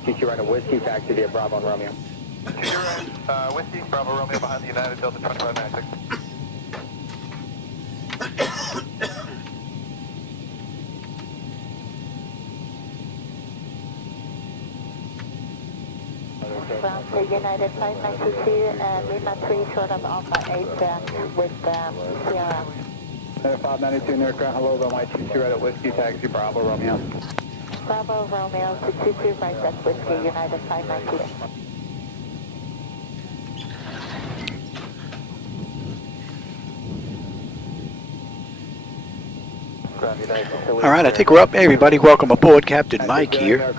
ATC right, Whiskey, taxi via Bravo and Romeo. Whiskey, Bravo, Romeo behind the United Delta 2596. From the United 592 and Lima 3 short of Alpha 8 with Sierra. 592 near ground, hello, runway 22 right at Whiskey, taxi Bravo, Romeo. Bravo, Romeo 222 right, that's Whiskey, United 592. All right, I think we're up. Hey, everybody, welcome aboard. Captain Mike here.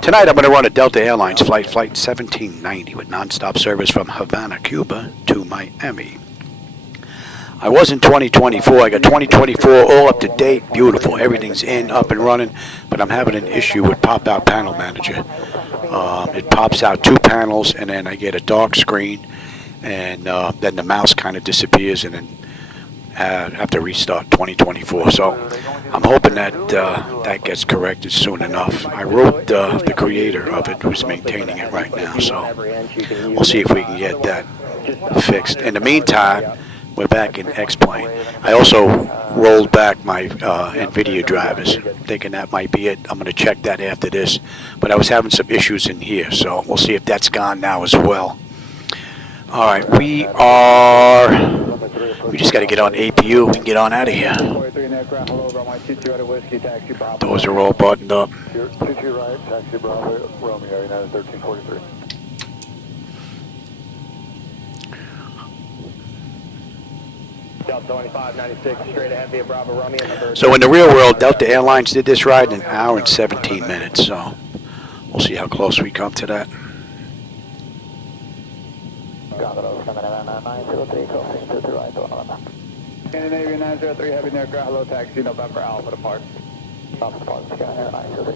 Tonight I'm going to run a Delta Airlines flight 1790 with nonstop service from Havana, Cuba to Miami. I was in 2024. I got 2024 all up to date, beautiful. Everything's in, up and running, but I'm having an issue with pop-out panel manager. It pops out 2 panels, and then I get a dark screen, and then the mouse kind of disappears, and then have to restart 2024. So I'm hoping that that gets corrected soon enough. I wrote the creator of it, who's maintaining it right now, so we'll see if we can get that fixed. In the meantime, we're back in X-Plane. I also rolled back my NVIDIA drivers, thinking that might be it. I'm going to check that after this, but I was having some issues in here, so we'll see if that's gone now as well. All right, we just got to get on APU. We can get on out of here. Doors are all buttoned up. 22 right, taxi Bravo, Romeo, United 1343. Delta 2596 straight ahead via Bravo, Romeo. So in the real world, Delta Airlines did this ride in 1 hour and 17 minutes. So we'll see how close we come to that. Scandinavia 903 heavy near ground, hello, taxi November Alpha depart. Alpha depart, Scandinavia 903.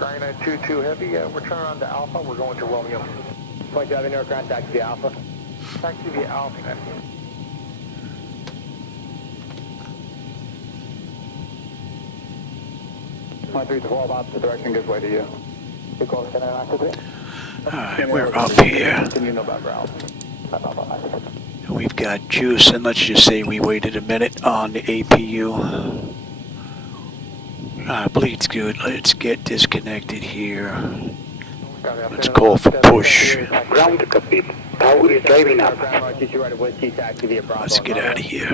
Nine 22 heavy, we're turning on to Alpha, we're going to Romeo. Point to heavy near ground, taxi via Alpha. Taxi via Alpha. 3 to 12 opposite direction, gives way to you. Alright, we're up here. We've got juice, and let's just say we waited a minute on the APU. Bleed's good. Let's get disconnected here. Let's call for push. Ground to Cockpit. Tower is driving up. Let's get out of here.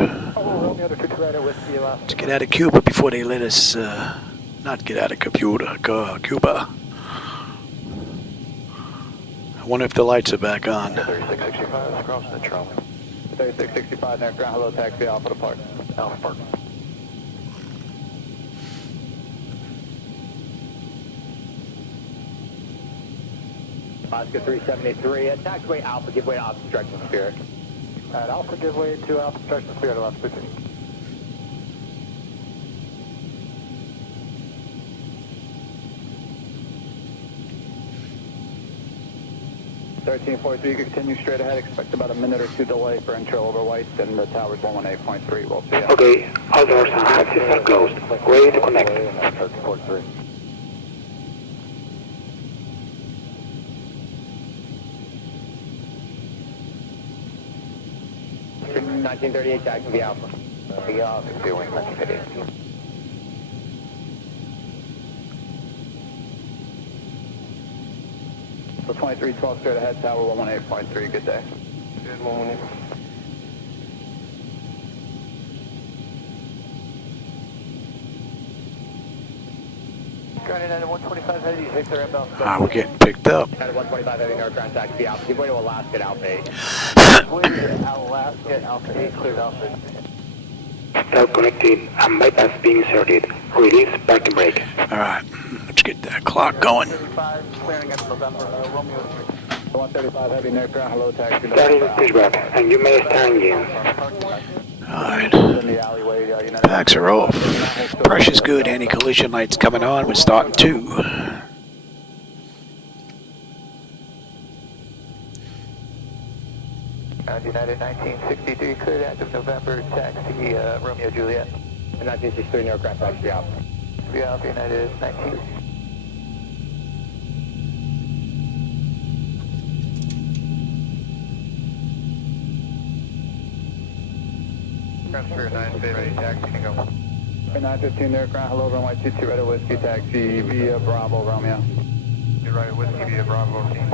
Let's get out of Cuba before they let us not get out of Cuba. I wonder if the lights are back on. 3665, crossing the Trump. 3665 near ground, hello, taxi Alpha depart. Alpha Park. Oscar 373, taxiway Alpha, give way to opposite direction Spirit. At Alpha, give way to Alpha direction Spirit, left 15. 1343, you can continue straight ahead. Expect about a minute or 2 delay for intro over white, and the tower's 118.3. We'll see you. Okay, all doors and access are closed. Ready to connect. 1343. Sure. 1938, taxi via Alpha. Via Alpha, Boeing 1938. So 2312 straight ahead, tower 118.3. Good day. Good morning. Scandinavia 125 heavy, Victor inbound. We're getting picked up. 125 heavy near ground, taxi Alpha. Give way to Alaska at Alpha 8. Alaska, Alpha 8, cleared Alpha 8. Start connected and bypass being inserted. Release parking brake. Alright, let's get that clock going. 135, clearing at November, Romeo 135 heavy near ground, hello, taxi. Starting pushback, and you may start engine. Alright, packs are off. Pressure's good, anti-collision lights coming on. We're starting 2. United 1963, cleared active November, taxi Romeo Juliet. 1963 New York Grand taxi out. Be Alpha United 19. Transfer 9 ready taxi to go. 915 New York Grand, hello, runway 22 right at Whiskey taxi via Bravo Romeo. You're right at Whiskey via Bravo team.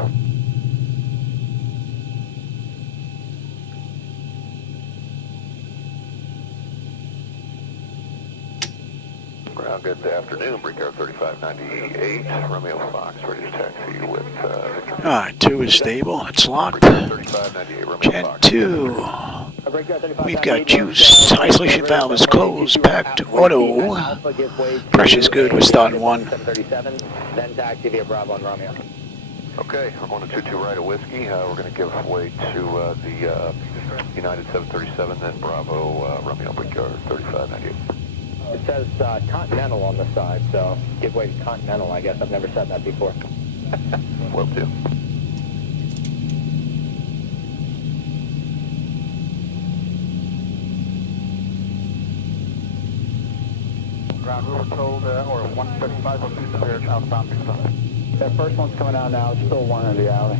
Ground, good afternoon, Brickyard 3598, Romeo Fox, ready to taxi with Victor. Alright, 2 is stable. It's locked. 3598, Romeo Jet Fox. 2. We've got juice. Isolation valve is closed. Packed auto. Pressure's good. We're starting 1. 737, then taxi via Bravo and Romeo. Okay, we're going to 22 right at Whiskey. We're going to give way to the United 737, then Bravo, Romeo, Brickyard 3598. It says Continental on the side, so give way to Continental, I guess. I've never said that before. Will do. Ground, we were told, or 135 will be cleared outbound. That first one's coming out now. It's still one in the alley.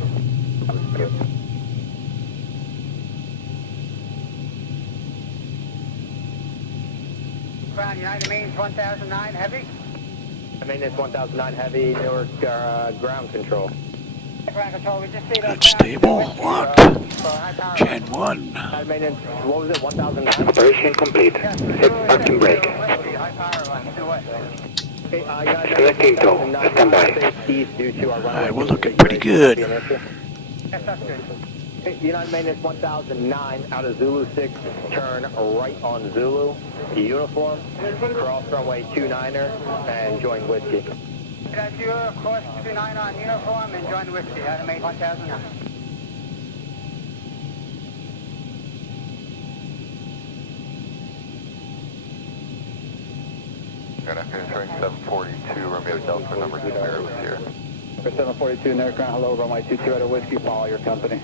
Ground United Mains 1009 heavy. Maintenance 1009 heavy, Newark ground control. Ground control, we just see That's stable. Locked. Gen 1. Maintenance, what was it, 1009? Operation complete. Set parking brake. High power line, to what? Selecting tow. Standby. Alright, we're looking pretty good. Yes, that's good. United Maintenance 1009 out of Zulu 6, turn right on Zulu, uniform, cross runway 29er, and join Whiskey. That's you, course 29 on uniform and join Whiskey, United Mains 1009. Good afternoon, turning 742, Romeo Delta, number 2 was here. For 742 Newark ground, hello, runway 22 right at Whiskey, follow your company.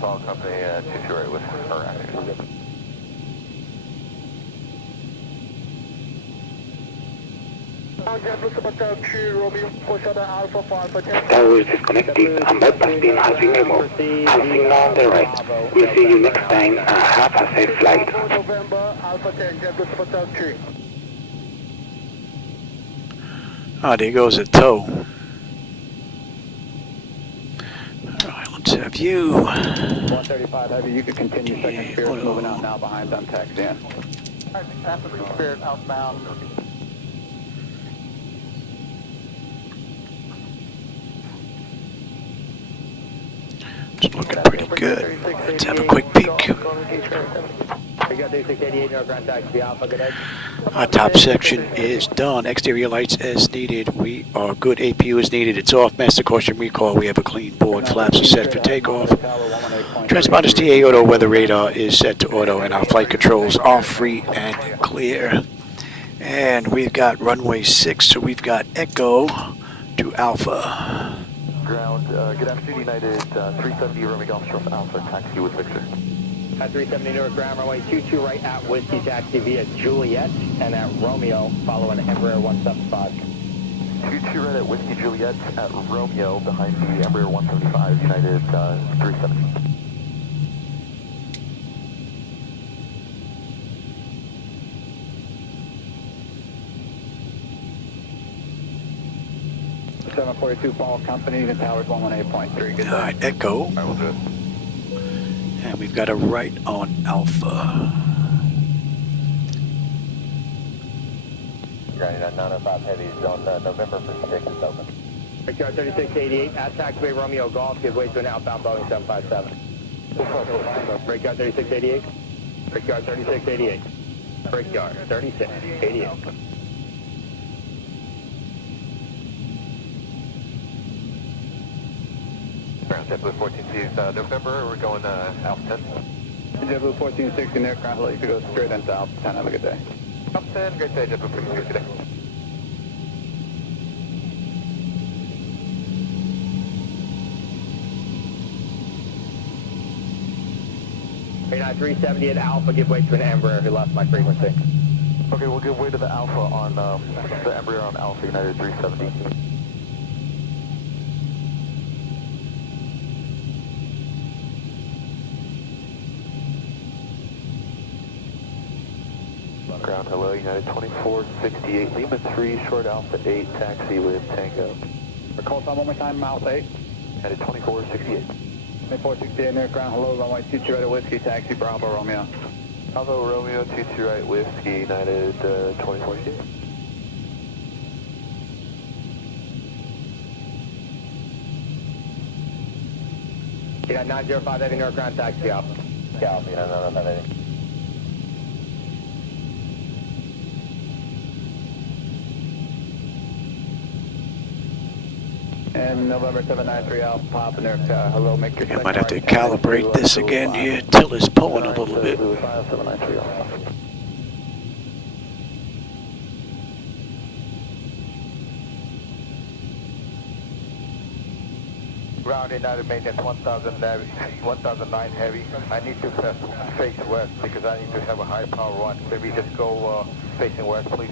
Follow company 22 right with her active. Tower is disconnected and bypass beam has been removed. Have signal on the right. We'll see you next time and have a safe flight. Ah, there goes a tow. Alright, let's have you. 135 heavy, you can continue second Spirit moving out now behind them, taxiing. African Spirit outbound. It's looking pretty good. Let's have a quick peek. We got 3688 Newark ground taxi Alpha, good day. Our top section is done. Exterior lights as needed. We are good. APU is needed. It's off. Master caution recall. We have a clean board. Flaps are set for takeoff. Transponders TA auto. Weather radar is set to auto, and our flight controls are free and clear. And we've got runway 6, so we've got Echo to Alpha. Ground, good afternoon, United 370 Romeo Golf from Alpha, taxi with Victor. At 370 Newark ground, runway 22 right at Whiskey taxi via Juliet, and at Romeo, following Embraer 175. 22 right at Whiskey Juliet at Romeo behind the Embraer 175, United 370. The 742 follow company, the tower's 118.3, good day. Alright, Echo. Alright, we'll do it. And we've got a right on Alpha. Ground 905 heavies on November 56 is open. Brickyard 3688 at taxiway Romeo Golf, give way to an outbound Boeing 757. Brickyard 3688. Brickyard 3688. Brickyard 3688. Ground JetBlue 146 November, we're going Alpha 10. JetBlue 1460 Newark ground, you could go straight into Alpha 10, have a good day. Alpha 10, great day, JetBlue 1460 today. United 370 at Alpha, give way to an Embraer who left my frequency. Okay, we'll give way to the Alpha on the Embraer on Alpha United 370. Ground, hello, United 2468, Lima 3, short Alpha 8, taxi with Tango. Call time one more time, Alpha 8. United 2468. 2468 near ground, hello, runway 22 right at Whiskey, taxi, Bravo, Romeo. Bravo, Romeo, 22 right, Whiskey, United 2048. United 905 heavy near ground, taxi, Alpha. Yeah, Alpha, United 905 heavy. And November 793 Alpha, Papa, near, hello, make your I might have to calibrate this again here. Till is pulling a little bit. 793 Alpha. Ground United maintenance 1009 heavy. I need to face west because I need to have a high power run. Maybe just go facing west, please.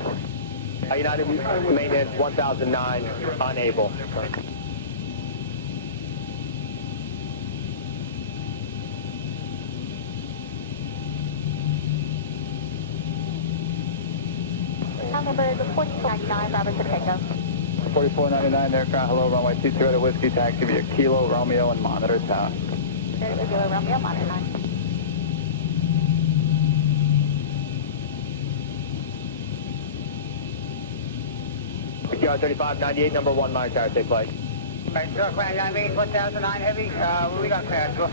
United maintenance 1009, unable. Number 4499, Robert Tango. 4499 aircraft, hello, runway 22 right at Whiskey, taxi via Kilo, Romeo, and monitor tower. Kilo, Romeo, monitor 9. PR 3598, number 1, monitor tower, take flight. Right, sir, ground United 1009 heavy, we got clearance, sir.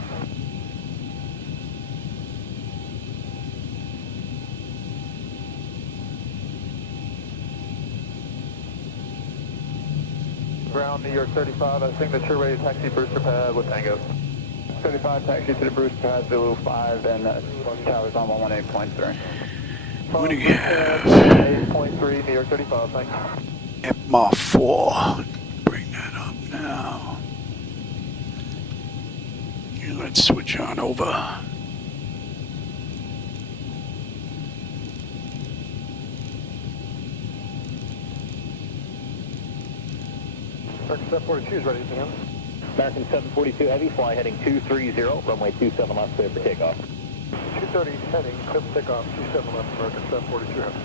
Ground New York 35, signature ready taxi booster pad with Tango. 35, taxi to the booster pad, Zulu 5, and tower's on 118.3. What do you have? 8.3, New York 35, thanks. MUHA 4. Bring that up now. And let's switch on over. American 742 is ready to begin. American 742 heavy, fly heading 230, runway 27 left, clear for takeoff. 230 heading, clear for takeoff, 27 left, American 742 heavy.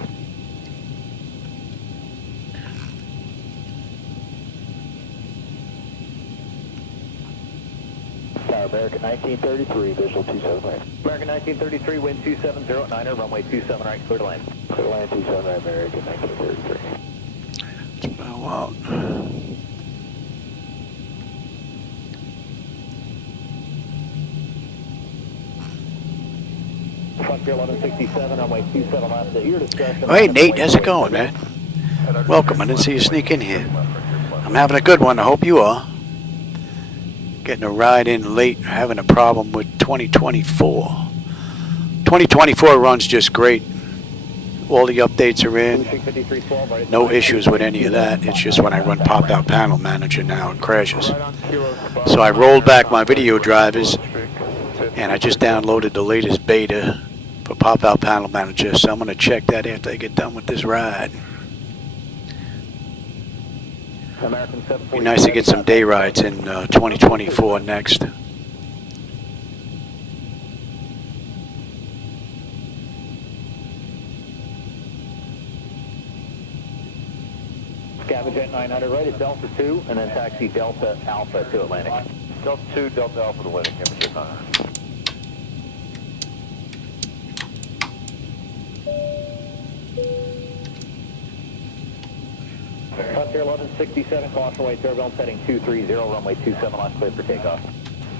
Tower, American 1933, visual 27 right. American 1933, wind 270 at 9er, runway 27 right, clear to land. Clear to land 27 right, American 1933. Let's bow out. Frontier 1167, runway 27 left, at your discretion. Oh, hey, Nate, how's it going, man? Welcome. I didn't see you sneak in here. I'm having a good one. I hope you are. Getting a ride in late, having a problem with 2024. 2024 runs just great. All the updates are in. No issues with any of that. It's just when I run pop-out panel manager now, it crashes. So I rolled back my video drivers, and I just downloaded the latest beta for pop-out panel manager. So I'm going to check that after I get done with this ride. Be nice to get some day rides in 2024 next. Scavajet 900 right at Delta 2, and then taxi Delta Alpha to Atlantic. Delta 2, Delta Alpha to Atlantic, temperature 9. Frontier 1167, caution away turbulence heading 230, runway 27 left, clear for takeoff.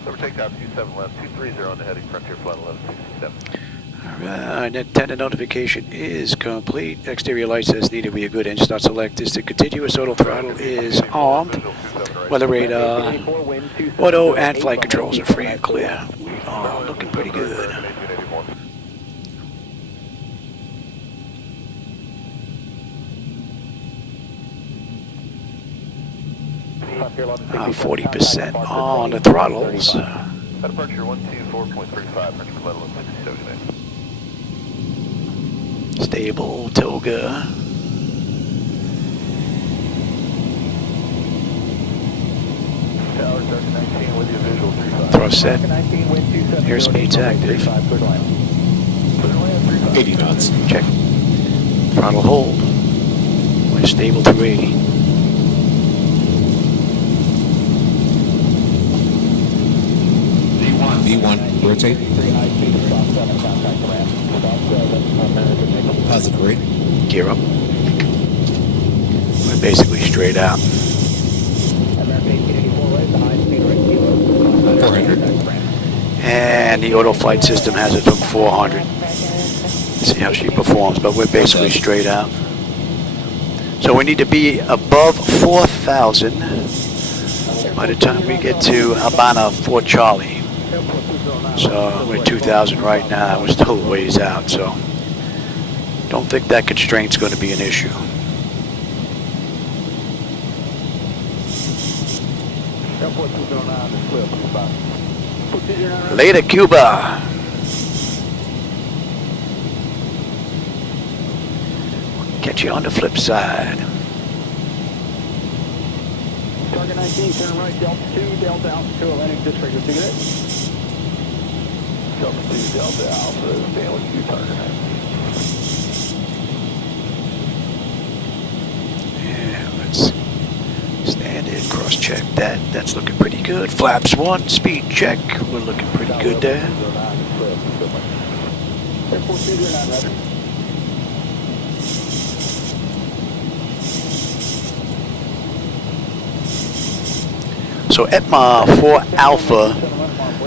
Clear for takeoff, 27 left, 230 on the heading, Frontier Flight 1167. Alright, antenna notification is complete. Exterior lights as needed. We are good. Engine start select is the continuous auto throttle is armed. Weather radar, auto and flight controls are free and clear. We are looking pretty good. 40% on the throttles. Departure 124.35, French Level 67. Stable, Toga. Tower, Dark 19 with your visual 35. Thrust set. Airspeed's active. 80 knots. Check. Throttle hold. We're stable to 80. V1, rotate. Positive rate. Gear up. We're basically straight out. 400. And the auto flight system has it from 400. See how she performs, but we're basically straight out. So we need to be above 4,000 by the time we get to Havana, Fort Charlie. So we're 2,000 right now. We're still a ways out, so don't think that constraint's going to be an issue. Later, Cuba. Catch you on the flip side. Target 19, turn right, Delta 2, Delta Alpha 2, Atlantic District, you see that? Delta 2, Delta Alpha, stand with you, target 19. Yeah, let's stand in, cross-check that. That's looking pretty good. Flaps 1, speed check. We're looking pretty good there. Airport 209, Roger. So ETMA 4 Alpha,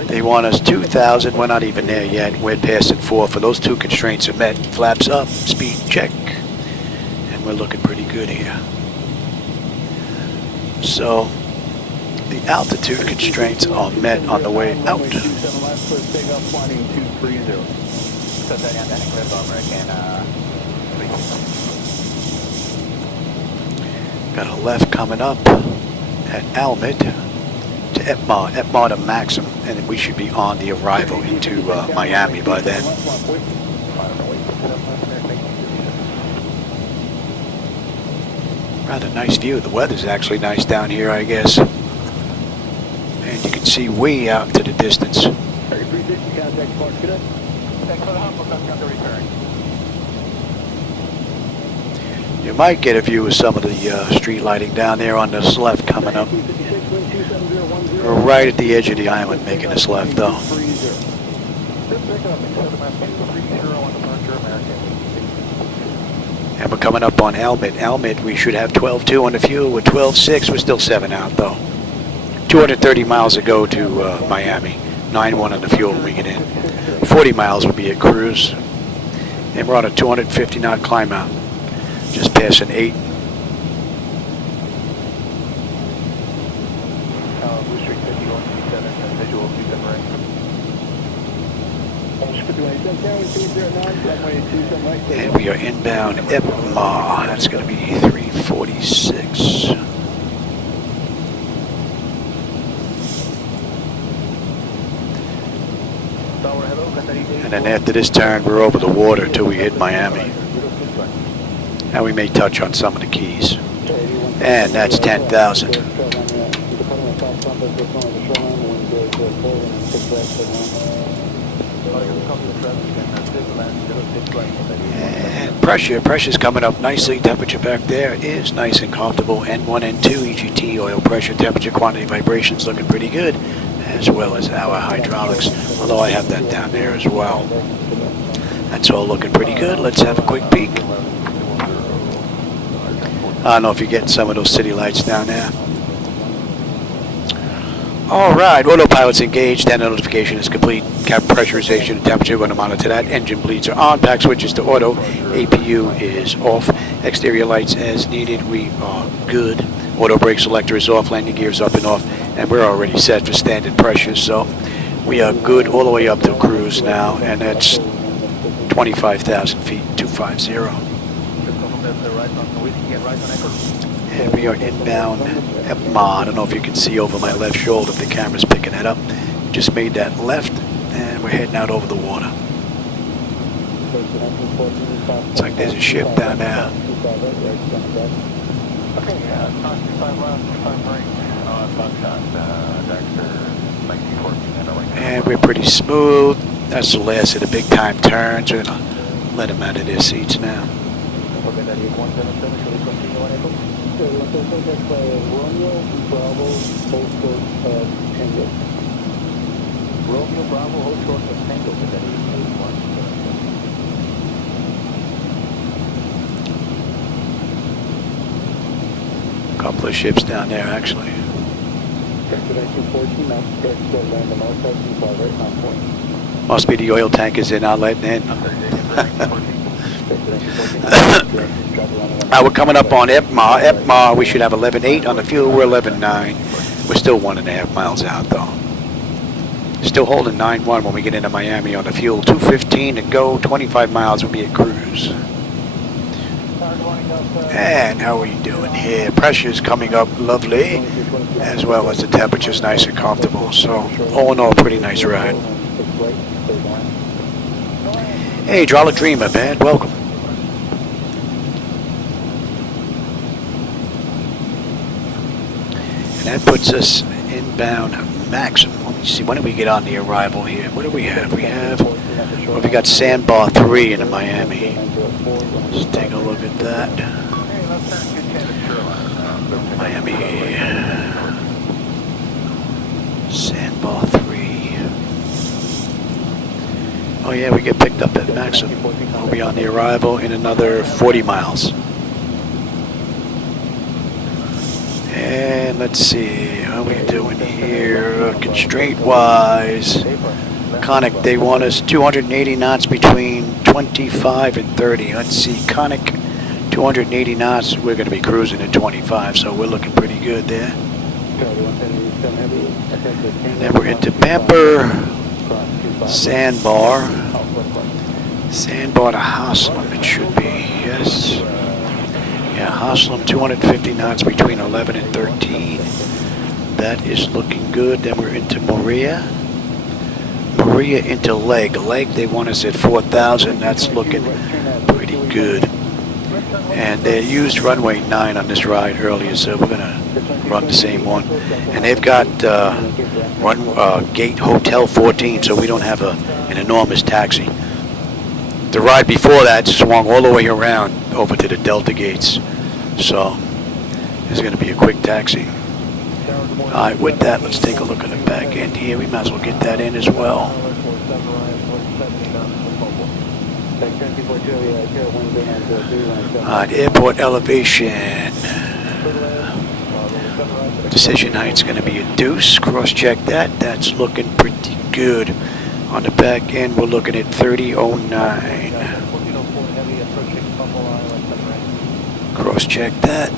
they want us 2,000. We're not even there yet. We're passing 4. For those two constraints are met. Flaps up, speed check. And we're looking pretty good here. So the altitude constraints are met on the way out. Got a left coming up at Almid to Etmar to Maxim, and we should be on the arrival into Miami by then. Rather nice view. The weather's actually nice down here, I guess. And you can see way out to the distance. You might get a view of some of the street lighting down there on this left coming up. We're right at the edge of the island making this left though. And we're coming up on Almid. Almid, we should have 12.2 on the fuel. We're 12.6. We're still 7 out though. 230 miles to go to Miami. 9.1 on the fuel when we get in. 40 miles would be a cruise. And we're on a 250 knot climb out. Just passing 8. And we are inbound Etmar. That's going to be 346. And then after this turn, we're over the water until we hit Miami. Now we may touch on some of the keys. And that's 10,000. And pressure's coming up nicely. Temperature back there is nice and comfortable. N1, N2, EGT, oil pressure, temperature, quantity, vibrations looking pretty good, as well as our hydraulics, although I have that down there as well. That's all looking pretty good. Let's have a quick peek. I don't know if you're getting some of those city lights down there. All right, autopilot's engaged, and notification is complete. Cabin pressurization and temperature, going to monitor that. Engine bleeds are on, pack switches to auto. APU is off. Exterior lights as needed. We are good. Auto brake selector is off, landing gears up and off, and we're already set for standard pressures, so we are good all the way up to cruise now, and that's 25,000 feet, 250. And we are inbound Etmar. I don't know if you can see over my left shoulder if the camera's picking that up. just made that left, and we're heading out over the water. Looks like there's a ship down there. Okay, 5 left, 5 right, Buckshot, Dexter, 1914, And we're pretty smooth. That's the last of the big time turns. We're gonna let them out of their seats now. Romeo Bravo, hold short of Tango, Couple of ships down there, actually. Must be the oil tankers they're not letting in. We're coming up on EPMA. EPMA, we should have 11.8 on the fuel. We're 11.9. We're still 1.5 miles out, though. Still holding 9.1 when we get into Miami on the fuel. 2:15 to go. 25 miles will be at cruise. And how are we doing here? Pressure's coming up lovely, as well as the temperature's nice and comfortable. So, all in all, pretty nice ride. Hey, Hydraulic Dreamer, man, welcome. And that puts us inbound maximum. Let me see, when do we get on the arrival here? What do we have? We got Sandbar 3 in Miami. Let's take a look at that. Miami. Sandbar 3. Oh yeah, we get picked up at Maxim. We'll be on the arrival in another 40 miles. And let's see, how are we doing here? Constraint-wise, Conic, they want us 280 knots between 25 and 30. Let's see, Conic, 280 knots. We're going to be cruising at 25, so we're looking pretty good there. And then we're into Pamper, Sandbar. Sandbar to Haslam, it should be, yes. Yeah, Haslam, 250 knots between 11 and 13. That is looking good. Then we're into Maria. Maria into Leg. Leg, they want us at 4,000. That's looking pretty good. And they used runway 9 on this ride earlier, so we're going to run the same one. And they've got gate Hotel 14, so we don't have an enormous taxi. The ride before that swung all the way around over to the Delta gates. So there's going to be a quick taxi. Alright, with that, let's take a look at the back end here. We might as well get that in as well. Alright, airport elevation. Decision height's going to be a deuce. Cross-check that. That's looking pretty good. On the back end, we're looking at 3009. Cross-check that.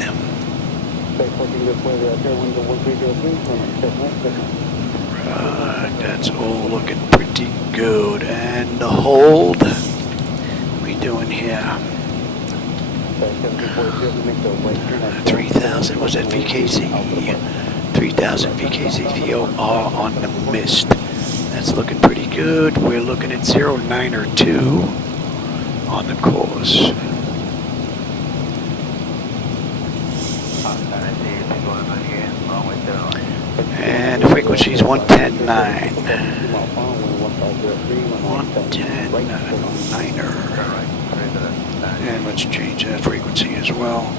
Right, that's all looking pretty good. And the hold, what are we doing here? 3,000, was that VKZ? 3,000 VKZ VOR on the mist. That's looking pretty good. We're looking at 0902 on the course. And the frequency is 110.9. 110.9er. And let's change that frequency as well.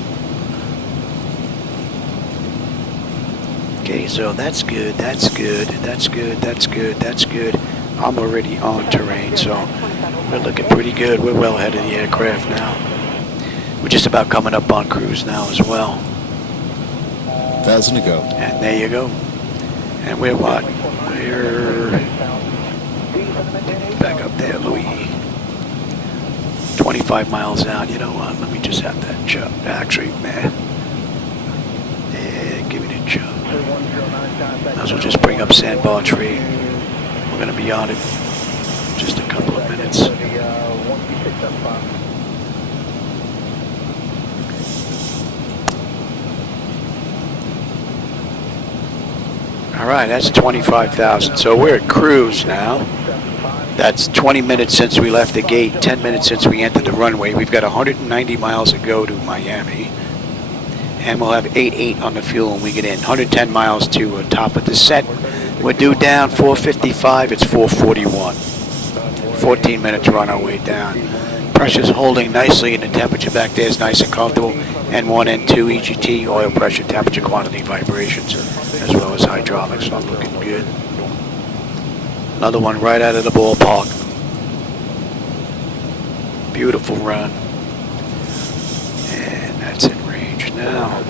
Okay, so that's good, that's good, that's good, that's good, that's good. I'm already on terrain, so we're looking pretty good. We're well ahead of the aircraft now. We're just about coming up on cruise now as well. 1,000 to go. And there you go. And we're what? We're back up there, Louis. 25 miles out. You know what? Let me just have that chub. Actually, man. Yeah, give me the chub. Might as well just bring up Sandbar Tree. We're going to be on it in just a couple of minutes. Alright, that's 25,000. So we're at cruise now. That's 20 minutes since we left the gate, 10 minutes since we entered the runway. We've got 190 miles to go to Miami. And we'll have 88 on the fuel when we get in. 110 miles to top of descent. We're due down 4:55. It's 4:41. 14 minutes, we're on our way down. Pressure's holding nicely, and the temperature back there is nice and comfortable. N1, N2, EGT, oil pressure, temperature, quantity, vibrations, as well as hydraulics. All looking good. Another one right out of the ballpark. Beautiful run. And that's in range now.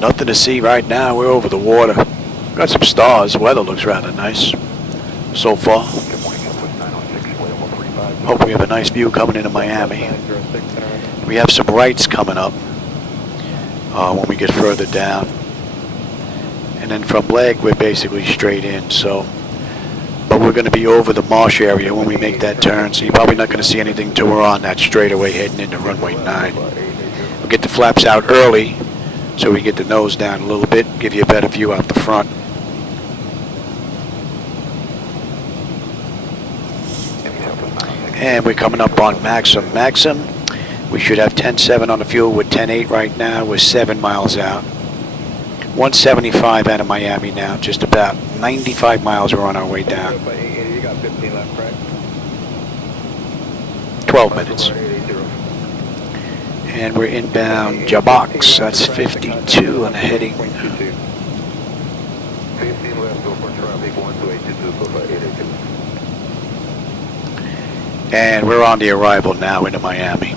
Nothing to see right now. We're over the water. Got some stars. Weather looks rather nice so far. Hope we have a nice view coming into Miami. We have some rights coming up when we get further down. And then from leg, we're basically straight in. So, but we're going to be over the marsh area when we make that turn. So you're probably not going to see anything until we're on that straightaway heading into runway 9. We'll get the flaps out early, so we get the nose down a little bit, give you a better view out the front. And we're coming up on Maxim. Maxim, we should have 10.7 on the fuel with 10.8 right now. We're 7 miles out. 175 out of Miami now, just about 95 miles. We're on our way down. 12 minutes. And we're inbound Jabox. That's 52 on the heading. And we're on the arrival now into Miami.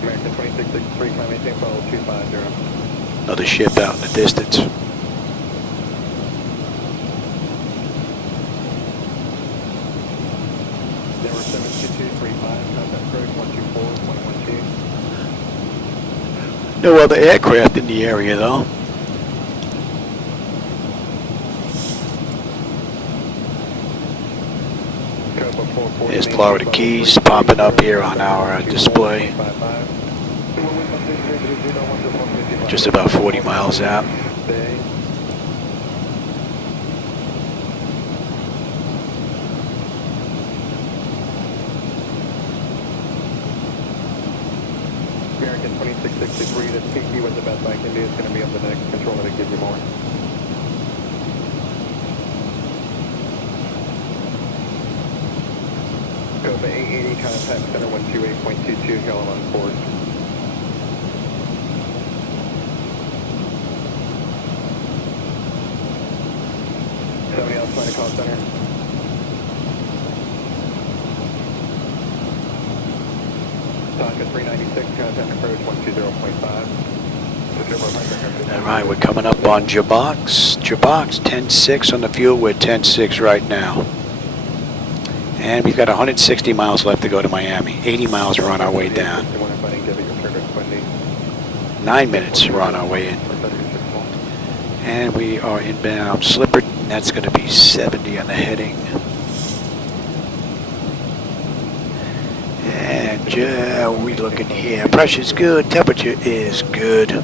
American 2663, maintain follow 250. Another ship out in the distance. Denver 72235, contact approach 124, 112. No other aircraft in the area though. There's Florida Keys popping up here on our display. Just about 40 miles out. American 2663, this PQ was the best I can do. It's going to be up the next controller to give you more. Go to 880, contact center 128.22, Helen on course. Somebody else trying to call center? Tonka 396, contact approach 120.5. Alright, we're coming up on Jabox. Jabox 10.6 on the fuel. We're 10.6 right now. And we've got 160 miles left to go to Miami. 80 miles, we're on our way down. 9 minutes, we're on our way in. And we are inbound Slipper, and that's going to be 70 on the heading. And we looking here. Pressure's good, temperature is good.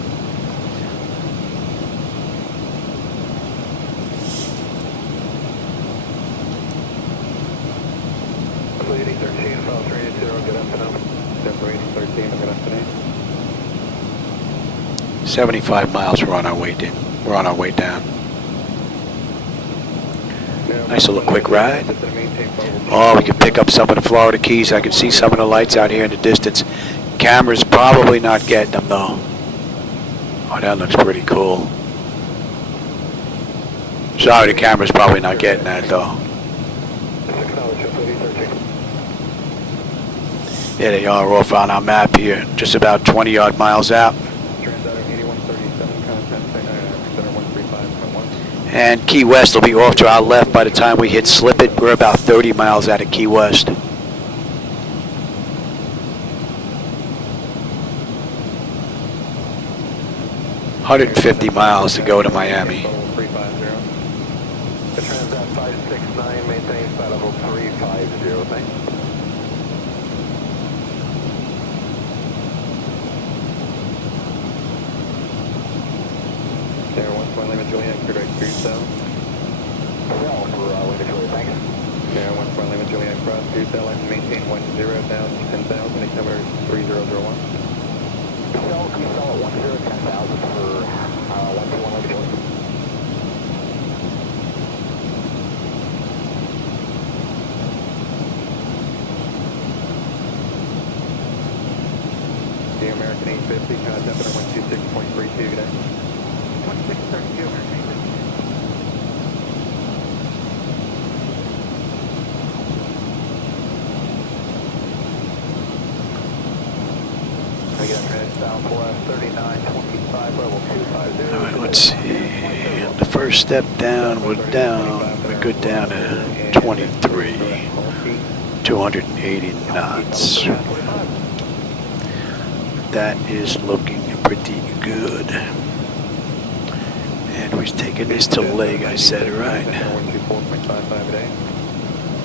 Lady 13, Falls Radio 0, good afternoon. Denver 13, good afternoon. 75 miles, we're on our way down. We're on our way down. Nice little quick ride. Oh, we can pick up some of the Florida Keys. I can see some of the lights out here in the distance. Camera's probably not getting them though. Oh, that looks pretty cool. Sorry, the camera's probably not getting that though. There they are off on our map here, just about 20 odd miles out. And Key West will be off to our left by the time we hit Slip It. We're about 30 miles out of Key West. $150 miles to go to Miami. The Transat 569 maintains flight level 350, thanks. Air 1 Lima Juliet, correct 37. Well, for Lima Juliet, thanks. Air 1 Lima Juliet, cross 3000, maintain 10,000, 10,000, December 3001. So, can you sell at 10,000 for 121 Lima Juliet? The American 850, contact on 126.32 today. 1632, American 850. I get a Southwest 3925, level 250. All right, let's see. The first step down, we're good down to 23, 280 knots. That is looking pretty good. And we're taking this to leg, I said, right? 124.55 a day.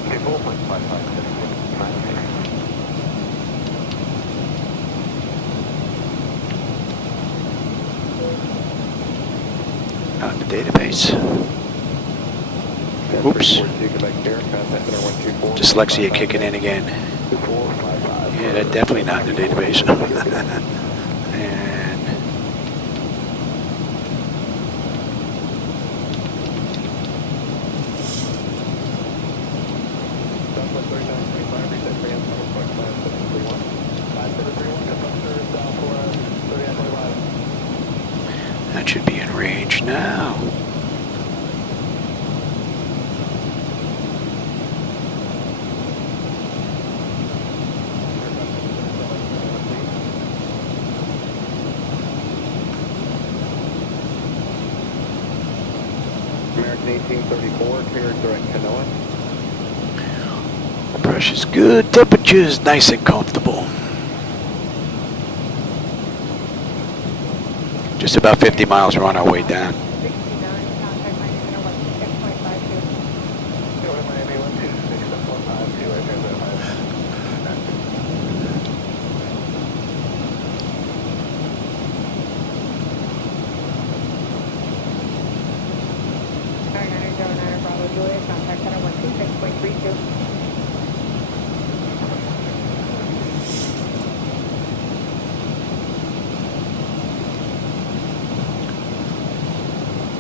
24.55. Not in the database. Oops. Dyslexia kicking in again. Yeah, that's definitely not in the database. And that should be in range now. American 1834, clear direct Canoa. Pressure's good, temperature's nice and comfortable. Just about 50 miles, we're on our way down.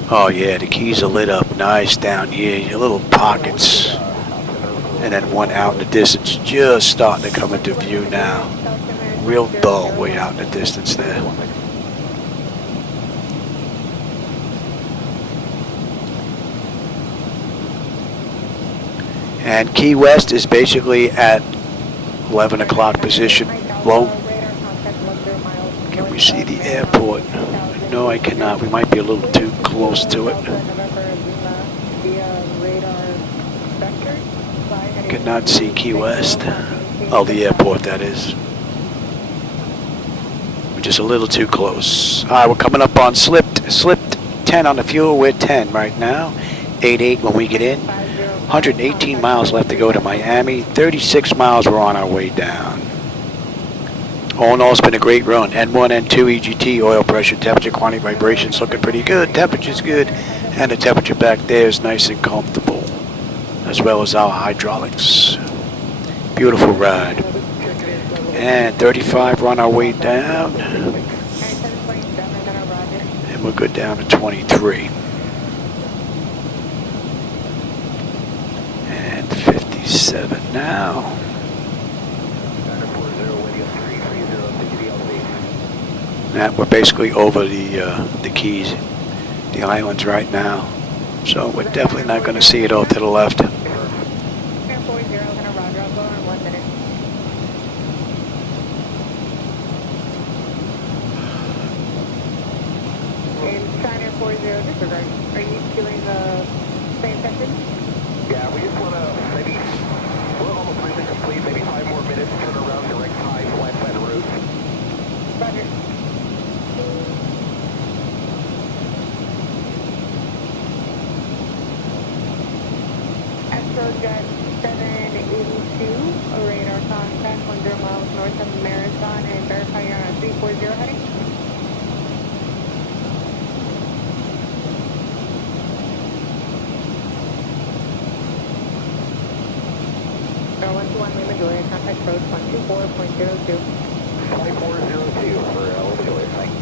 Oh yeah, the keys are lit up nice down here, your little pockets. And then one out in the distance, just starting to come into view now. Real dull way out in the distance there. And Key West is basically at 11 o'clock position, low. Can we see the airport? No, I cannot. We might be a little too close to it. Cannot see Key West. Oh, the airport, that is. We're just a little too close. All right, we're coming up on slipped 10 on the fuel. We're 10 right now. 88 when we get in. 118 miles left to go to Miami. 36 miles, we're on our way down. All in all, it's been a great run. N1, N2, EGT, oil pressure, temperature, quantity, vibrations looking pretty good. Temperature's good. And the temperature back there is nice and comfortable, as well as our hydraulics. Beautiful ride. And 35, we're on our way down. And we're good down to 23. And 57 now. That we're basically over the keys, the islands right now. So we're definitely not going to see it off to the left. Are you doing the SayIntentions? Yeah, we just want to maybe, we're almost reaching complete, maybe 5 more minutes, turn around, direct high, fly plan route. Roger. Astrojet 782, a radar contact 100 miles north of Marathon, and verify you're on a 340 heading. Star 121 Lima Juliet, contact approach 124.02. 5402 for Lima Juliet, thanks.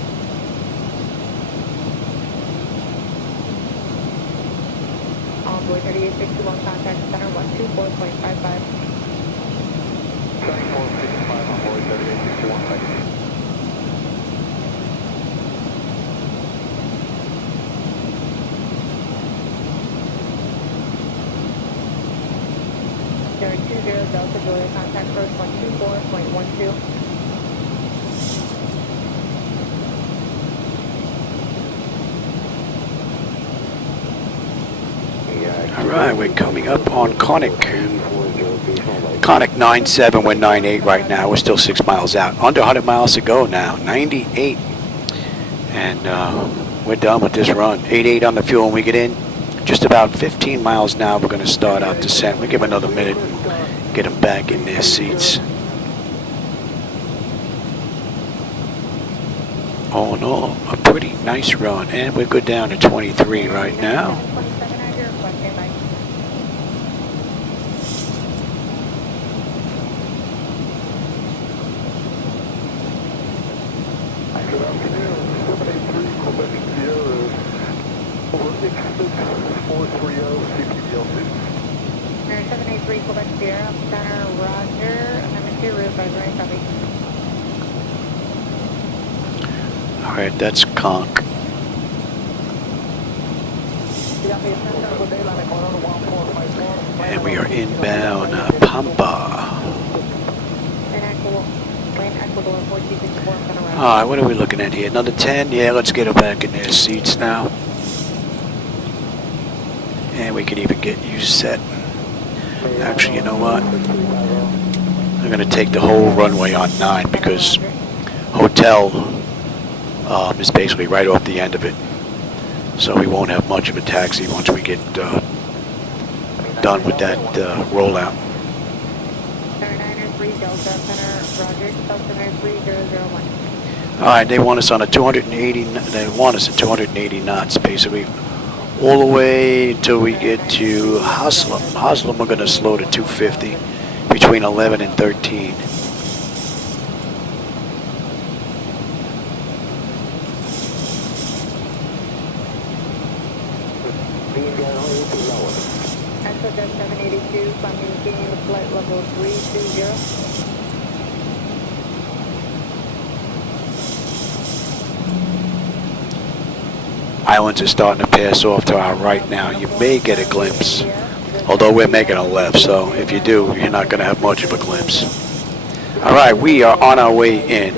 Envoy 3861, contact center 124.55. 7465 on board 3861, thanks. Zero 20 Delta Juliet, contact approach 124.12. Alright, we're coming up on Conic. Conic 97, we're 98 right now. We're still 6 miles out. Under 100 miles to go now. 98. And we're done with this run. 88 on the fuel when we get in. Just about 15 miles now. We're going to start our descent. We give another minute and get them back in their seats. Oh no, a pretty nice run. And we're good down to 23 right now. Air 783 Quebec Sierra, center Roger, amendment to your route, by the right copy. Alright, that's Conk. And we are inbound Pampa. Alright, what are we looking at here? Another 10? Yeah, let's get them back in their seats now. And we can even get you set. Actually, you know what? I'm going to take the whole runway on 9 because hotel is basically right off the end of it. So we won't have much of a taxi once we get done with that rollout. Alright, they want us on a 280, they want us at 280 knots basically. All the way until we get to Haslam. Haslam we're going to slow to 250 between 11 and 13. Astrojet 782, maintaining the flight level 320. Islands are starting to pass off to our right now. You may get a glimpse, although we're making a left, so if you do, you're not going to have much of a glimpse. Alright, we are on our way in.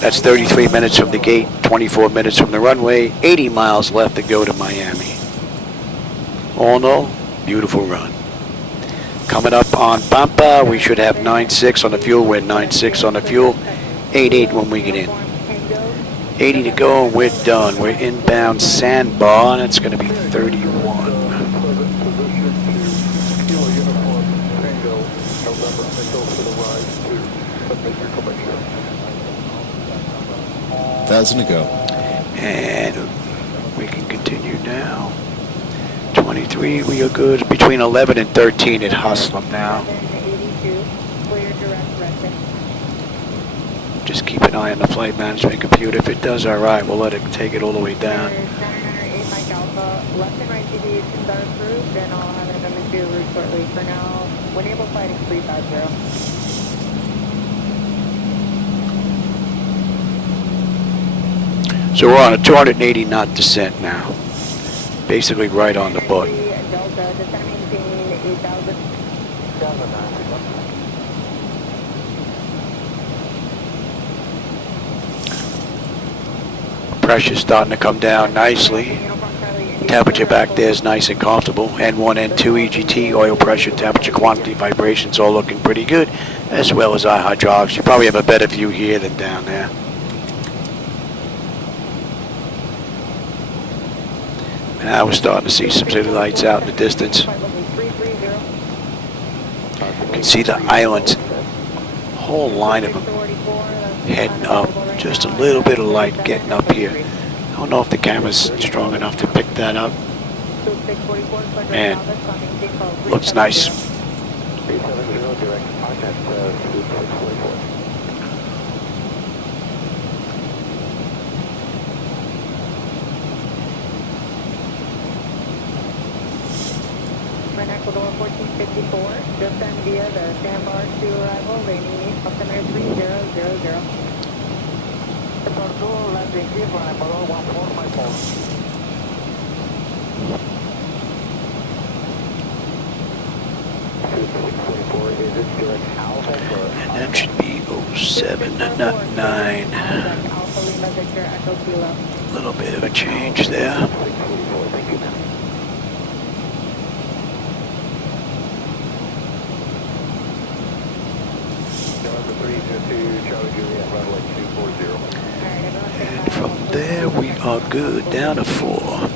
That's 33 minutes from the gate, 24 minutes from the runway, 80 miles left to go to Miami. All in all, beautiful run. Coming up on Pampa, we should have 9.6 on the fuel. We're 9.6 on the fuel, 8.8 when we get in. 80 to go, and we're done. We're inbound Sandbar, and it's going to be 31. Thousand to go. And we can continue now. 23, we are good. Between 11 and 13 at Haslam now. Just keep an eye on the flight management computer. If it does all right, we'll let it take it all the way down. Left and right deviations are approved, and I'll have an amendment to your route shortly. For now, when able, flighting 350. So we're on a 280 knot descent now. Basically right on the button. Delta, descent maintain 8,000. Pressure's starting to come down nicely. Temperature back there is nice and comfortable. N1, N2, EGT, oil pressure, temperature, quantity, vibrations, all looking pretty good, as well as our hydraulics. You probably have a better view here than down there. Now we're starting to see some city lights out in the distance. You can see the islands, whole line of them heading up. Just a little bit of light getting up here. I don't know if the camera's strong enough to pick that up. Man, looks nice. Ecuador 1454, just send via the sandbar to arrival, landing altimeter 3000. Procedural landing gear for Ecuador 1454. And that should be 07, not 9. A little bit of a change there. And from there we are good, down to 4.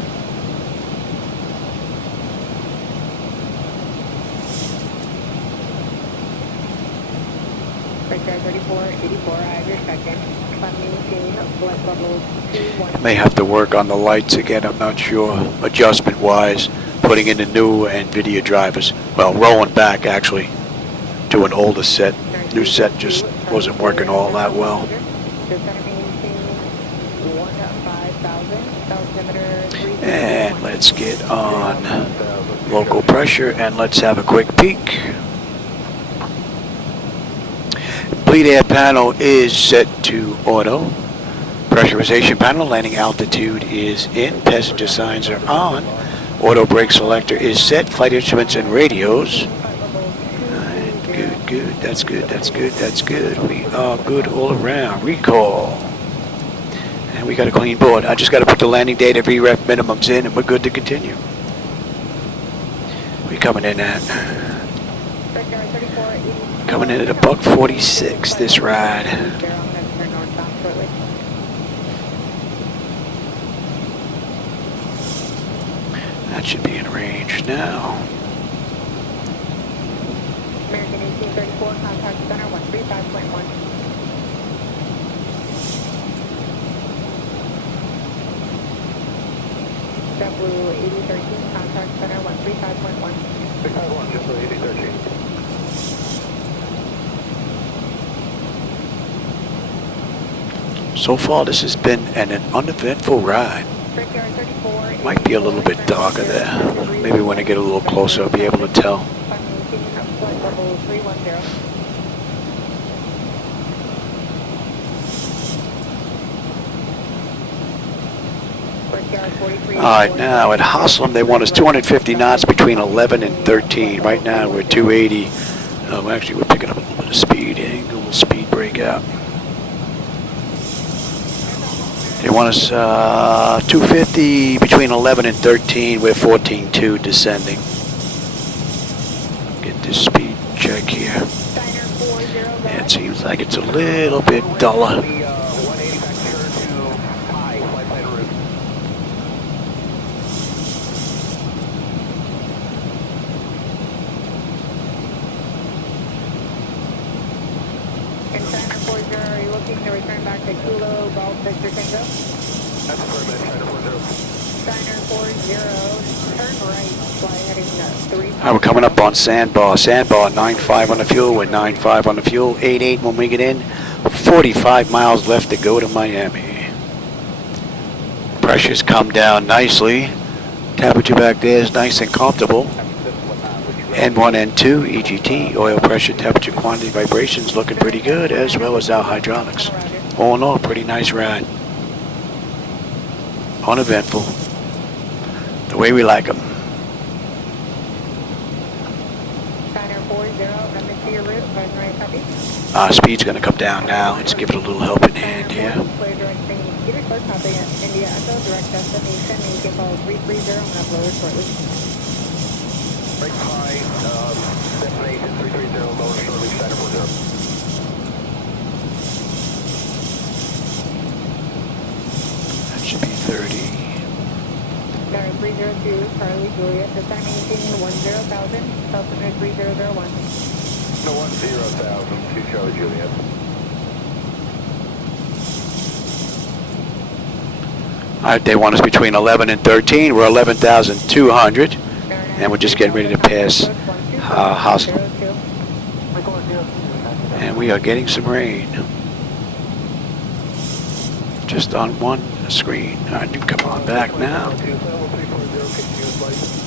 I may have to work on the lights again, I'm not sure, adjustment wise, putting in the new NVIDIA drivers. Well, rolling back actually to an older set. New set just wasn't working all that well. And let's get on local pressure and let's have a quick peek. Bleed air panel is set to auto. Pressurization panel, landing altitude is in. Passenger signs are on. Auto brake selector is set. Flight instruments and radios. Good, that's good, that's good, that's good. We are good all around. Recall. And we got a clean board. I just got to put the landing date and VREF minimums in and we're good to continue. We coming in at a buck 46 this ride. That should be in range now. American 1834, contact center 135.1. JetBlue 8013, contact center 135.1. 651, JetBlue 8013. So far this has been an uneventful ride. Might be a little bit darker there. Maybe when I get a little closer I'll be able to tell. Alright, now at Haslam they want us 250 knots between 11 and 13. Right now we're 280. Actually we're picking up a little bit of speed. A little speed breakout. They want us 250 between 11 and 13. We're 14.2 descending. Get this speed check here. Yeah, it seems like it's a little bit duller. We're coming up on Sandbar. Sandbar 9.5 on the fuel. We're 9.5 on the fuel. 8.8 when we get in. 45 miles left to go to Miami. Pressure's come down nicely. Temperature back there is nice and comfortable. N1, N2, EGT, oil pressure, temperature, quantity, vibrations looking pretty good, as well as our hydraulics. All in all, pretty nice ride. Uneventful. The way we like them. Speed's going to come down now. Let's give it a little helping hand here. Clear copy. India Echo, direct destination. You can follow 330. I'm going to upload it shortly. Break high, destination 330, lower shortly, China 40. That should be 30. Tower 302, Charlie Juliet, descend maintaining 10,000, altimeter 3001. No 10,000 to Charlie Juliet. All right, they want us between 11 and 13. We're 11,200, and we're just getting ready to pass Hostel. And we are getting some rain. Just on one screen. All right, you come on back now.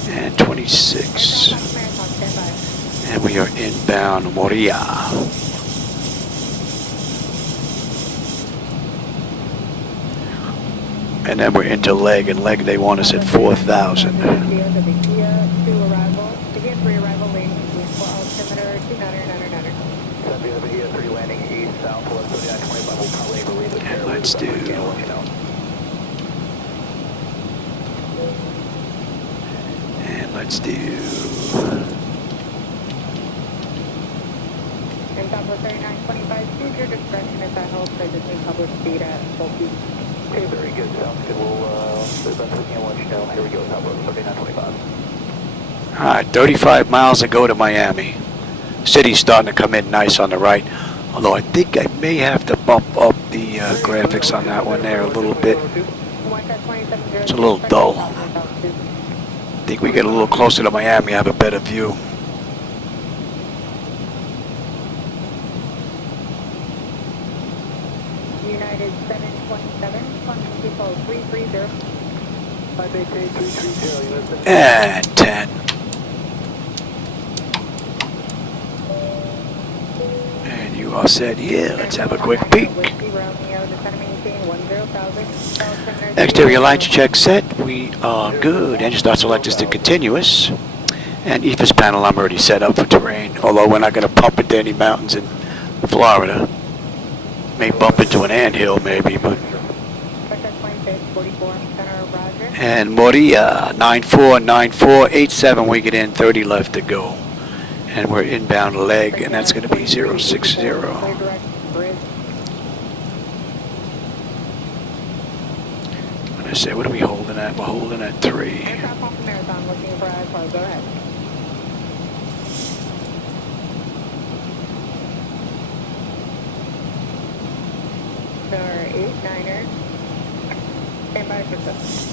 And 26. And we are inbound Moria. And then we're into leg, and leg they want us at 4,000. And let's do. And let's do. And Southwest 3925, choose your discretion if that helps. I just need public speed at full speed. Okay, very good. Sounds good. We'll let you know. Here we go. Southwest 3925. All right, 35 miles to go to Miami. City's starting to come in nice on the right. Although I think I may have to bump up the graphics on that one there a little bit. It's a little dull. I think we get a little closer to Miami, have a better view. United 727, function people 330. And 10. And you all said, yeah, let's have a quick peek. Exterior lights check set. We are good. Engine start selectors to continuous. And EFIS panel I'm already set up for terrain, although we're not going to pump into any mountains in Florida. May bump into an anthill maybe, but. And Moria, 949487, we get in, 30 left to go. And we're inbound leg, and that's going to be 060. When I say, what are we holding at? We're holding at 3. Aircraft off the Marathon, looking for IFR, go ahead. Star 89er, stand by for this.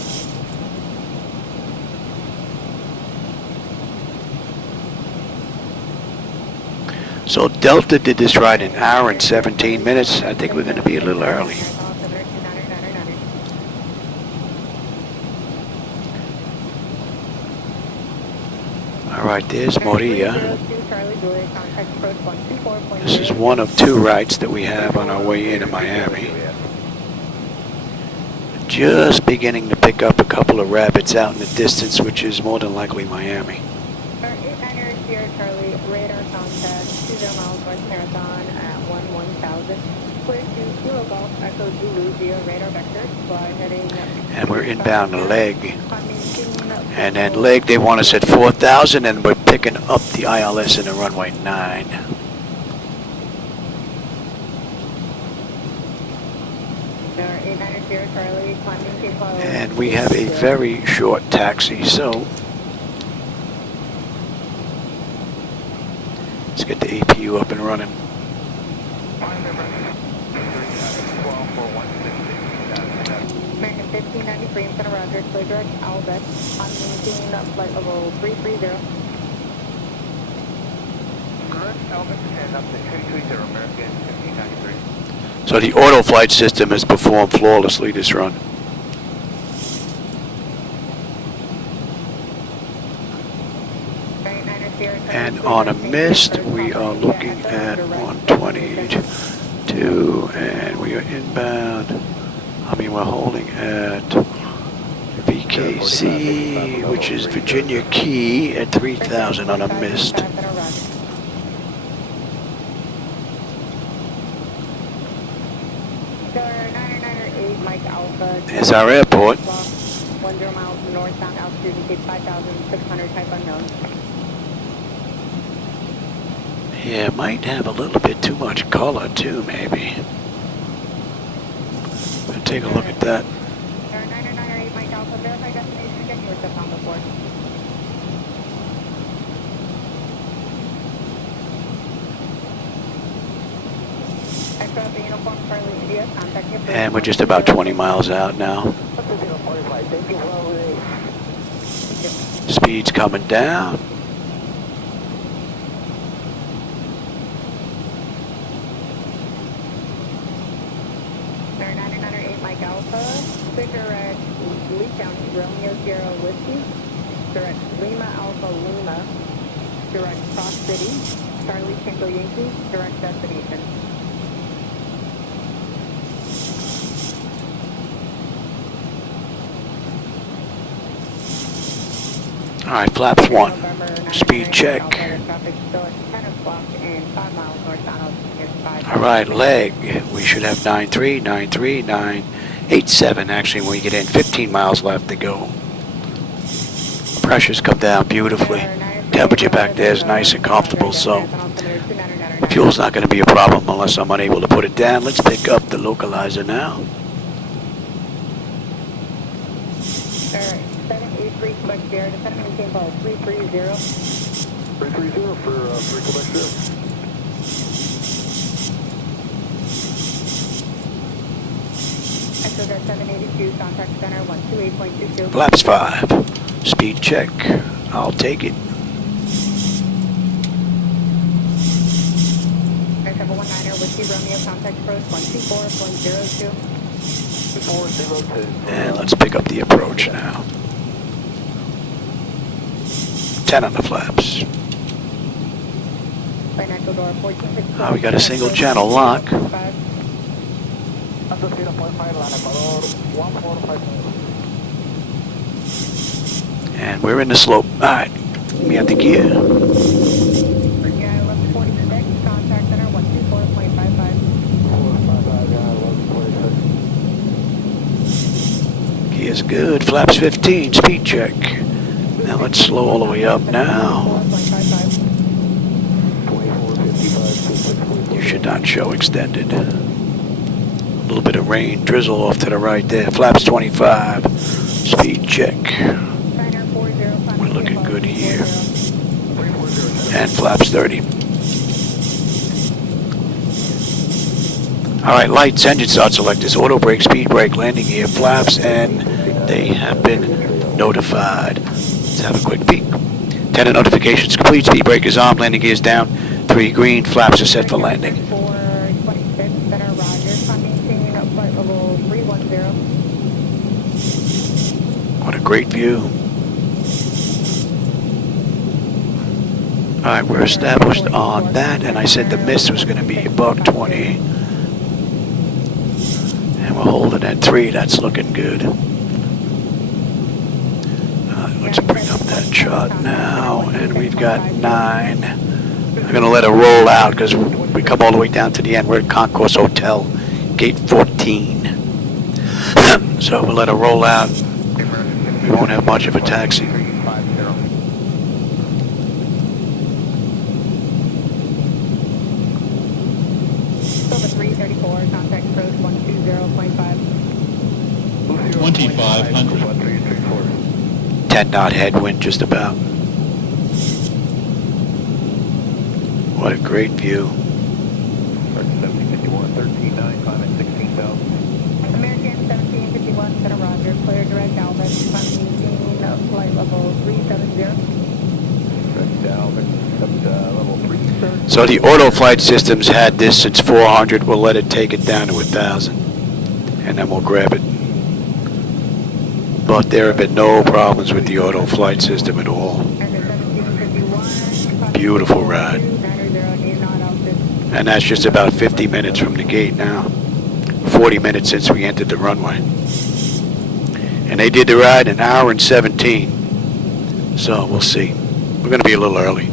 So Delta did this ride in an hour and 17 minutes. I think we're going to be a little early. All right, there's Moria. This is one of 2 rights that we have on our way into Miami. Just beginning to pick up a couple of rabbits out in the distance, which is more than likely Miami. Charlie, radar contact, 20 miles West Marathon at 1000. Clear to Kilo Golf, Echo Zulu via radar vector, fly heading. And we're inbound to leg. And then leg, they want us at 4,000, and we're picking up the ILS in the runway 9. And we have a very short taxi, so let's get the APU up and running. American 1593 in Center Roger, clear direct Albert, on maintaining flight level 330. Correct, Albert, and up to 330, American 1593. So the auto flight system has performed flawlessly this run. And on a mist, we are looking at 122, and we are inbound. I mean, we're holding at VKZ, which is Virginia Key, at 3,000 on a mist. Mike Alpha. There's our airport. 10 miles northbound altitude and 5,600 type unknown. Yeah, it might have a little bit too much color too, maybe. But take a look at that. Air 998 Mike Alpha, verify destination again, you were just on before. And we're just about 20 miles out now. Speed's coming down. Air 998 Mike Alpha, direct Lee County, Romeo Sierra Whiskey, direct Lima Alpha Lima, direct Cross City, Charlie Tango Yankee, direct destination. All right, flaps 1. Speed check. All right, leg. We should have 93, 93, 987. Actually, when we get in, 15 miles left to go. Pressures come down beautifully. Temperature back there is nice and comfortable, so fuel's not going to be a problem unless I'm unable to put it down. Let's pick up the localizer now. Alright, 783 Quebec Sierra, descend and maintain call 330. 330 for Quebec Sierra. Echo 782, contact center 128.22. Flaps 5. Speed check. I'll take it. Air 719er, Whiskey Romeo, contact approach 124.02. 402. And let's pick up the approach now. 10 on the flaps. Oh, we got a single channel lock. And we're in the slope. All right, we have the gear. Contact center 124.55. Gear's good. Flaps 15. Speed check. Now let's slow all the way up now. You should not show extended. A little bit of rain, drizzle off to the right there. Flaps 25. Speed check. We're looking good here. And flaps 30. All right, lights, engine start selectors, auto brake, speed brake, landing gear, flaps, and they have been notified. Let's have a quick peek. 10 notifications complete, speed brake is on, landing gear is down, 3 green, flaps are set for landing. 426, center Roger, maintaining up flight level 310. What a great view. All right, we're established on that, and I said the mist was going to be $120. And we're holding at 3, that's looking good. Let's bring up that chart now, and we've got 9. I'm going to let it roll out because we come all the way down to the end. We're at Concourse Hotel, gate 14. So we'll let it roll out. We won't have much of a taxi. Silver 334, contact approach 120.5. 2,500. 10 knot headwind just about. What a great view. 1751, 13.9, climb at 16,000. American 1751, center Roger, clear direct Alvin, maintaining flight level 370. Direct Alvin, level 330. So the auto flight systems had this since 400. We'll let it take it down to 1,000. And then we'll grab it. But there have been no problems with the auto flight system at all. Beautiful ride. And that's just about 50 minutes from the gate now. 40 minutes since we entered the runway. And they did the ride in 1 hour and 17. So we'll see. We're going to be a little early.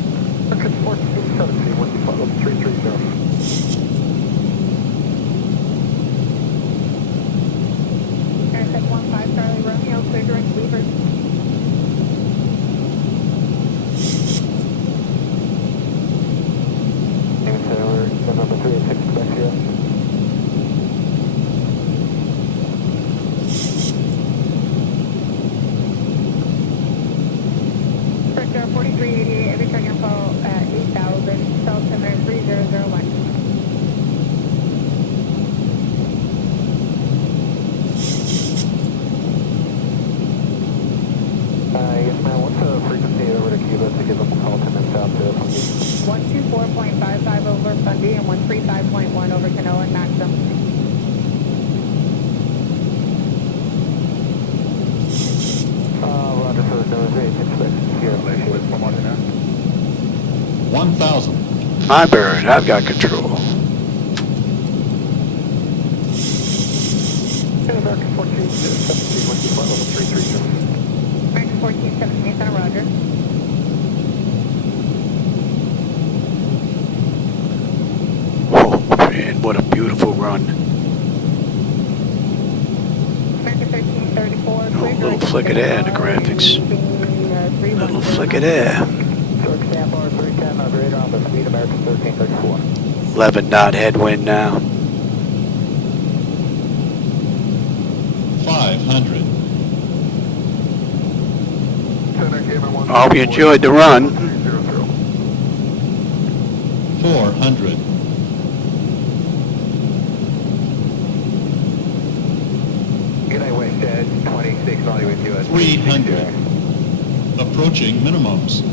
over Canoa and Maxim. Roger, so there was 8 inspections here. Malaysia with promoter now. 1,000. My bird, I've got control. American 14, 17, what's the flight level 330? American 14, 17, Center, roger. Oh man, what a beautiful run. American 13, 34, Oh, a little flick of there, the graphics. Little flick of there. Short stand bar 310, radar on the speed, American 13, 34. 11 knot headwind now. 500. I hope you enjoyed the run. 400. Good night, West Jet 26, Molly with you. 300. Approaching minimums.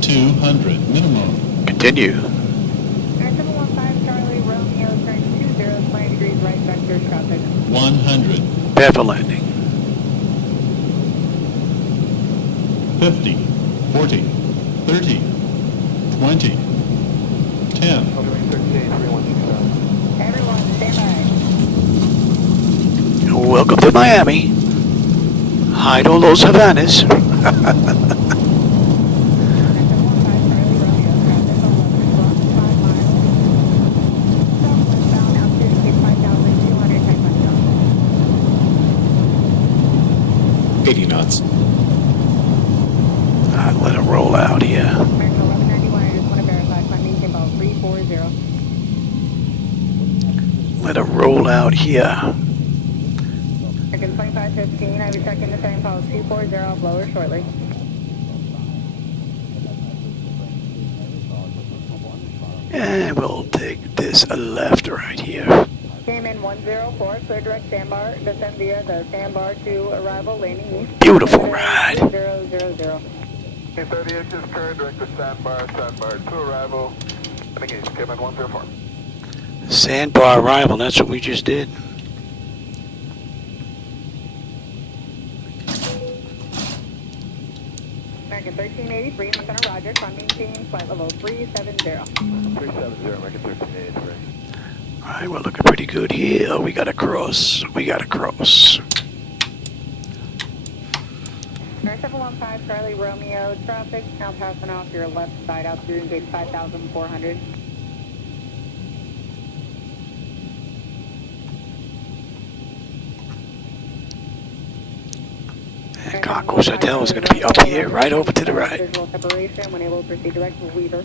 200 minimum. Continue. Air 715 Charlie Romeo, turn 20, 20 degrees right vector traffic. 100. Prepare for landing. 50. 40. 30. 20. 10. Everyone, stand by. Welcome to Miami. Hide all those Havanas. Knots. Let it roll out here. American 1191, I just want to verify funding about 340. Let it roll out here. American 2515, I will check in the same call 240, I'll blow her shortly. And we'll take this left right here. Came in 104, clear direct sandbar, descend via the sandbar to arrival, landing east. Beautiful ride. 000. 38 is clear direct to sandbar to arrival. Landing east, came in 104. Sandbar arrival, that's what we just did. American 1383, Center Roger, funding team, flight level 370. 370, American 1383. All right, we're looking pretty good here. We got to cross. We got to cross. Air 715 Charlie Romeo, traffic now passing off your left side altitude gate 5,400. And Concourse Hotel is going to be up here, right over to the right. Visual separation when able to proceed direct to Weaver.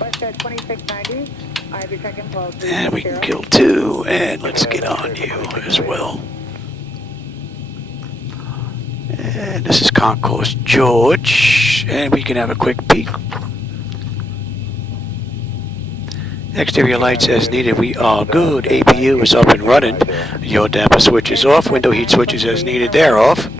WestJet 2690, I have your check-in flow. And we can kill two, and let's get on you as well. And this is Concourse George, and we can have a quick peek. Exterior lights as needed, we are good. APU is up and running. Your damper switch is off. Window heat switches as needed, they're off.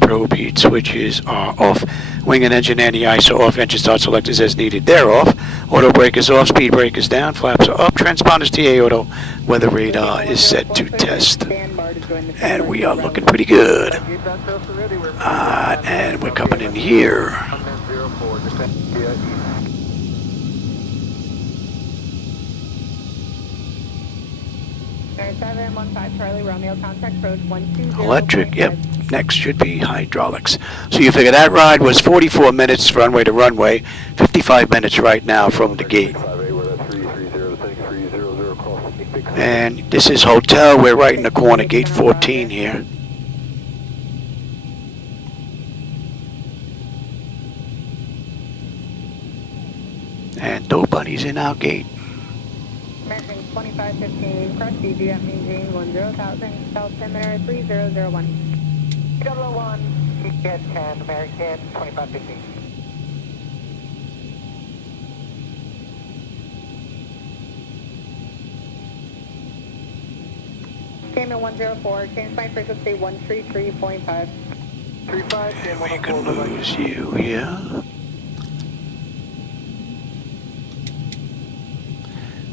Probe heat switches are off. Wing and engine anti-iso off. Engine start selectors as needed, they're off. Auto brake is off. Speed brake is down. Flaps are up. Transponders TA auto. Weather radar is set to test. And we are looking pretty good. And we're coming in here. Air 715 Charlie Romeo, contact approach 120. Electric, yep. Next should be hydraulics. So you figure that ride was 44 minutes runway to runway, 55 minutes right now from the gate. And this is hotel. We're right in the corner, gate 14 here. And nobody's in our gate. American 2515, cross DG at Beijing 10,000, South 10 minute 3001. 001, GPS 10, American 2515. KMIA 104, change flight frequency 133.5. 35, KM We can 104, lose you here.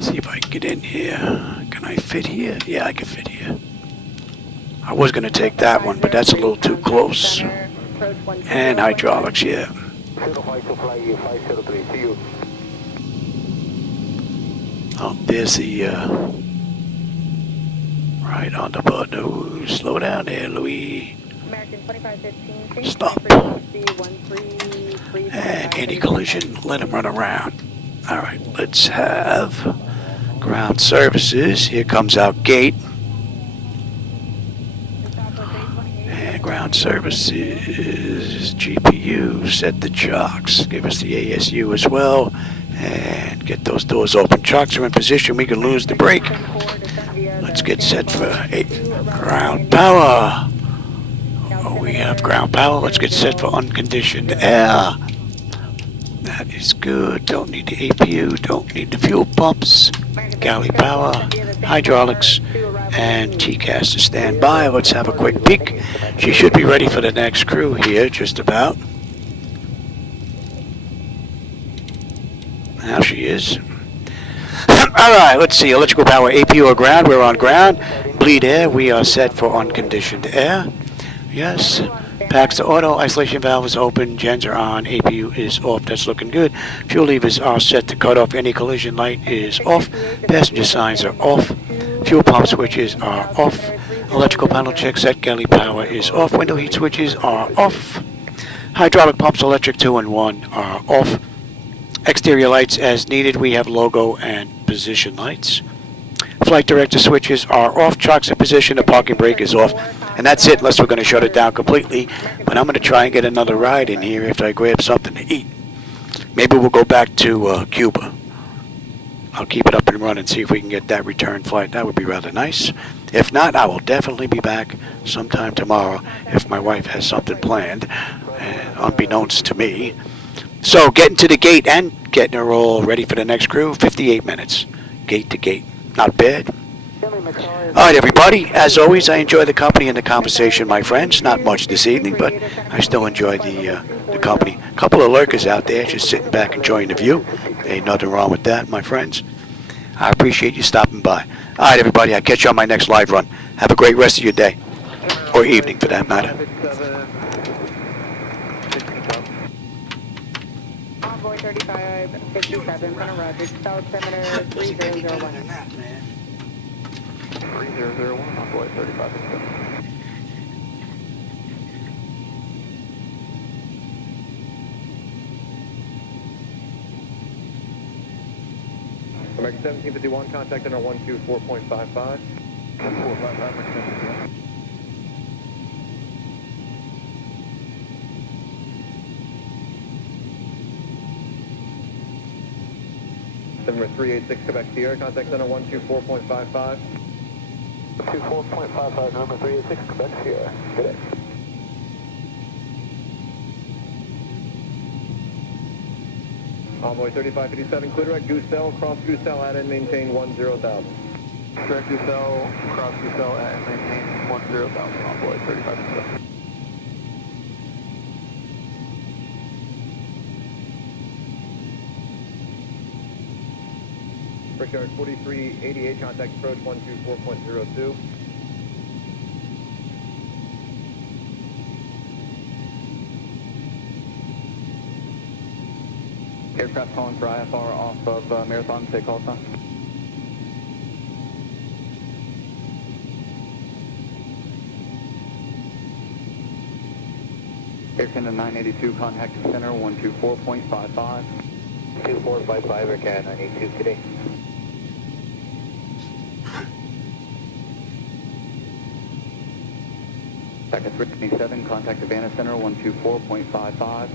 See if I can get in here. Can I fit here? Yeah, I can fit here. I was going to take that one, but that's a little too close. And hydraulics, yeah. 05 to fly 503, see you. Oh, there's the, right on the button. Ooh, slow down there, Louis. American 2515, Stop. And anti-collision, let him run around. All right, let's have ground services. Here comes our gate. And ground services, GPU, set the chocks. Give us the ASU as well. And get those doors open. Chocks are in position. We can lose the brake. Let's get set for ground power. Oh, we have ground power. Let's get set for unconditioned air. That is good. Don't need the APU. Don't need the fuel pumps. Galley power, hydraulics, and TCAS to stand by. Let's have a quick peek. She should be ready for the next crew here, just about. Now she is. Alright, let's see. Electrical power, APU or ground. We're on ground. Bleed air. We are set for unconditioned air. Yes. Packs to auto. Isolation valve is open. Gens are on. APU is off. That's looking good. Fuel levers are set to cut off. Any collision light is off. Passenger signs are off. Fuel pump switches are off. Electrical panel check set. Galley power is off. Window heat switches are off. Hydraulic pumps, electric 2 and 1 are off. Exterior lights as needed. We have logo and position lights. Flight director switches are off. Chocks in position. The parking brake is off. And that's it, unless we're going to shut it down completely. But I'm going to try and get another ride in here after I grab something to eat. Maybe we'll go back to Cuba. I'll keep it up and running and see if we can get that return flight. That would be rather nice. If not, I will definitely be back sometime tomorrow if my wife has something planned, unbeknownst to me. So getting to the gate and getting her all ready for the next crew, 58 minutes, gate to gate. Not bad. All right, everybody. As always, I enjoy the company and the conversation, my friends. Not much this evening, but I still enjoy the company. A couple of lurkers out there just sitting back enjoying the view. Ain't nothing wrong with that, my friends. I appreciate you stopping by. All right, everybody. I'll catch you on my next live run. Have a great rest of your day. Or evening, for that matter. Envoy 3557, front of Roger, South Center 3001. 3001, Envoy 3557. American 1751, contact under 124.55. 455, Number 386, Quebec Sierra, contact center 124.55. 24.55, number 386, Quebec Sierra. Good day. Envoy 3557, clear direct Goosell, cross Goosell, add and maintain 10,000. Direct Goosell, cross Goosell, and maintain 10,000, Envoy 3557. Brickyard 4388, contact approach 124.02. Aircraft calling for IFR off of Marathon, say call sign. Air Canada 982, contacting center 124.55. 2455, Air Canada 982 today. Second 327, contact Havana center 124.55.